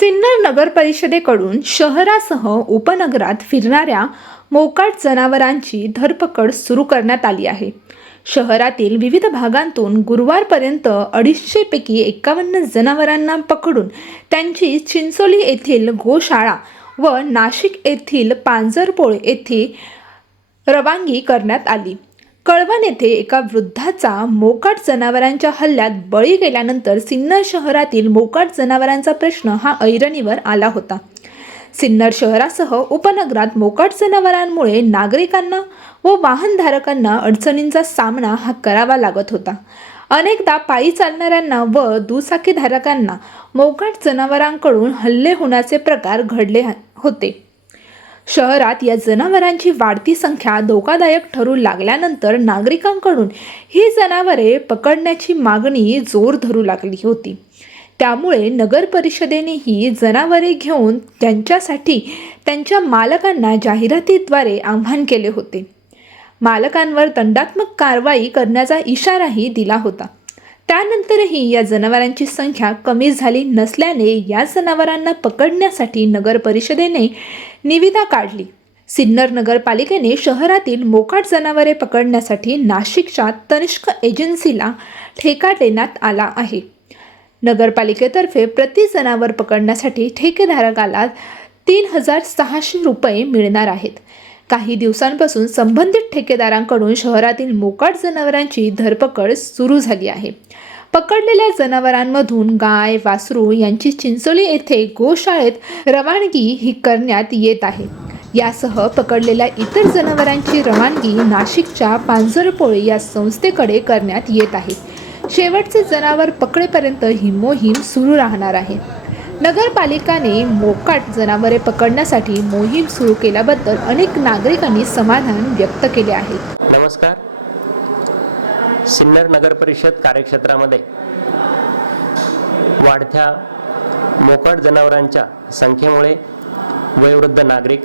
सिन्नर नगर परिषदेकडून शहरासह उपनगरात फिरणाऱ्या मोकाट जनावरांची धरपकड सुरू करण्यात आली आहे. शहरातील विविध भागांतून गुरुवारपर्यंत अडीचशेपैकी एकावन्न जनावरांना पकडून त्यांची चिंचोली येथील गोशाळा व नाशिक येथील पांजरपोळ येथे रवानगी करण्यात आली. कळवण येथे एका वृद्धाचा मोकाट जनावरांच्या हल्ल्यात बळी गेल्यानंतर सिन्नर शहरातील मोकाट जनावरांचा प्रश्न हा ऐरणीवर आला होता. सिन्नर शहरासह उपनगरात मोकाट जनावरांमुळे नागरिकांना व वाहनधारकांना अडचणींचा सामना हा करावा लागत होता. अनेकदा पायी चालणाऱ्यांना व दुचाकीधारकांना मोकाट जनावरांकडून हल्ले होण्याचे प्रकार घडले होते. शहरात या जनावरांची वाढती संख्या धोकादायक ठरू लागल्यानंतर नागरिकांकडून ही जनावरे पकडण्याची मागणी जोर धरू लागली होती. त्यामुळे नगर परिषदेनेही जनावरे घेऊन त्यांच्यासाठी त्यांच्या मालकांना जाहिरातीद्वारे आव्हान केले होते. मालकांवर दंडात्मक कारवाई करण्याचा इशाराही दिला होता. त्यानंतरही या जनावरांची संख्या कमी झाली नसल्याने या जनावरांना पकडण्यासाठी नगर परिषदेने निविदा काढली. सिन्नर नगरपालिकेने शहरातील मोकाट जनावरे पकडण्यासाठी नाशिकच्या तनिष्क एजन्सीला ठेका देण्यात आला आहे. नगरपालिकेतर्फे प्रति जनावर पकडण्यासाठी ठेकेधारकाला तीन हजार सहाशे रुपये मिळणार आहेत. काही दिवसांपासून संबंधित ठेकेदारांकडून शहरातील मोकाट जनावरांची धरपकड सुरू झाली आहे. पकडलेल्या जनावरांमधून गाय वासरू यांची चिंचोली येथे गोशाळेत रवानगी ही करण्यात येत आहे. यासह पकडलेल्या इतर जनावरांची रवानगी नाशिकच्या पांजरपोळे या संस्थेकडे करण्यात येत आहे. शेवटचे जनावर पकडेपर्यंत ही मोहीम सुरू राहणार आहे. नगरपालिकाने मोकाट जनावरे पकडण्यासाठी मोहीम सुरू केल्याबद्दल अनेक नागरिकांनी समाधान व्यक्त केले आहे. नमस्कार. सिन्नर नगर परिषद कार्यक्षेत्रामध्ये वाढत्या मोकाट जनावरांच्या संख्येमुळे वयोवृद्ध नागरिक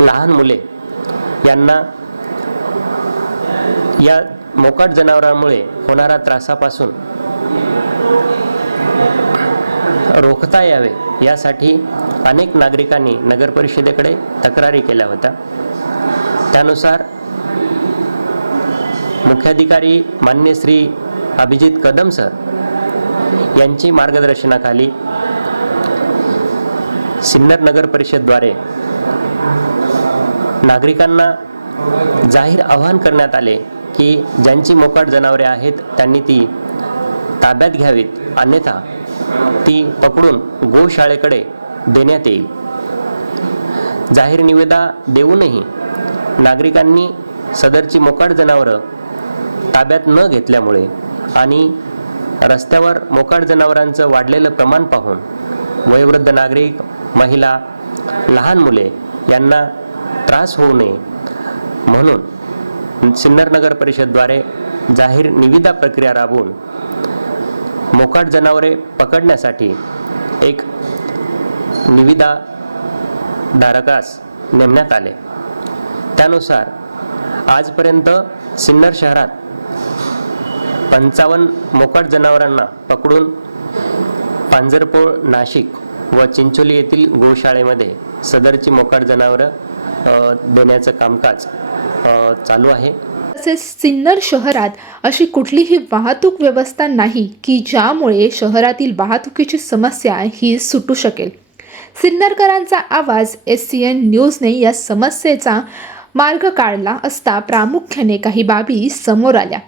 लहान मुले यांना या मोकाट जनावरांमुळे होणारा त्रासापासून रोखता यावे यासाठी अनेक नागरिकांनी नगर परिषदेकडे तक्रारी केल्या होत्या. त्यानुसार मुख्याधिकारी मान्य श्री अभिजित कदम सर यांची मार्गदर्शनाखाली सिन्नर नगर परिषदद्वारे नागरिकांना जाहीर आवाहन करण्यात आले की ज्यांची मोकाट जनावरे आहेत त्यांनी ती ताब्यात घ्यावीत. अन्यथा ती पकडून गोशाळेकडे देण्यात येईल. जाहीर निवेदा देऊनही नागरिकांनी सदरची मोकाट जनावरं ताब्यात न घेतल्यामुळे आणि रस्त्यावर मोकाट जनावरांचं वाढलेलं प्रमाण पाहून वयोवृद्ध नागरिक महिला लहान मुले यांना त्रास होऊ नये म्हणून सिन्नर नगर परिषदद्वारे जाहीर निविदा प्रक्रिया राबवून मोकाट जनावरे पकडण्यासाठी एक निविदा धारकास नेमण्यात आले. त्यानुसार आजपर्यंत सिन्नर शहरात पंचावन्न मोकाट जनावरांना पकडून पांजरपोळ नाशिक व चिंचोली येथील गोशाळेमध्ये सदरची मोकाट जनावरं देण्याचं कामकाज चालू आहे. तसेच सिन्नर शहरात अशी कुठलीही वाहतूक व्यवस्था नाही की ज्यामुळे शहरातील वाहतुकीची समस्या ही सुटू शकेल. सिन्नरकरांचा आवाज एस सी एन न्यूजने या समस्येचा मार्ग काढला असता प्रामुख्याने काही बाबी समोर आल्या.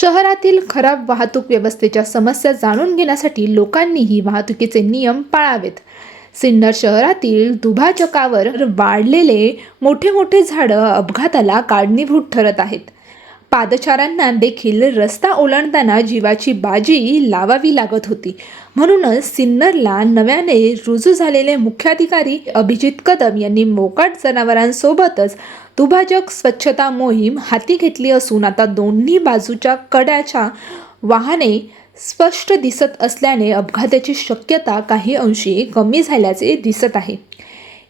शहरातील खराब वाहतूक व्यवस्थेच्या समस्या जाणून घेण्यासाठी लोकांनीही वाहतुकीचे नियम पाळावेत. सिन्नर शहरातील दुभाजकावर वाढलेले मोठे मोठे झाडं अपघाताला कारणीभूत ठरत आहेत. पादचाऱ्यांना देखील रस्ता ओलांडताना जीवाची बाजी लावावी लागत होती. म्हणूनच सिन्नरला नव्याने रुजू झालेले मुख्याधिकारी अभिजित कदम यांनी मोकाट जनावरांसोबतच दुभाजक स्वच्छता मोहीम हाती घेतली असून आता दोन्ही बाजूच्या कड्याच्या वाहने स्पष्ट दिसत असल्याने अपघाताची शक्यता काही अंशी कमी झाल्याचे दिसत आहे.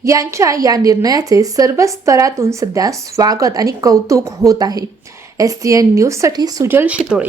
यांच्या या निर्णयाचे सर्व स्तरातून सध्या स्वागत आणि कौतुक होत आहे. एस सी एन न्यूजसाठी सुजल शितोळे.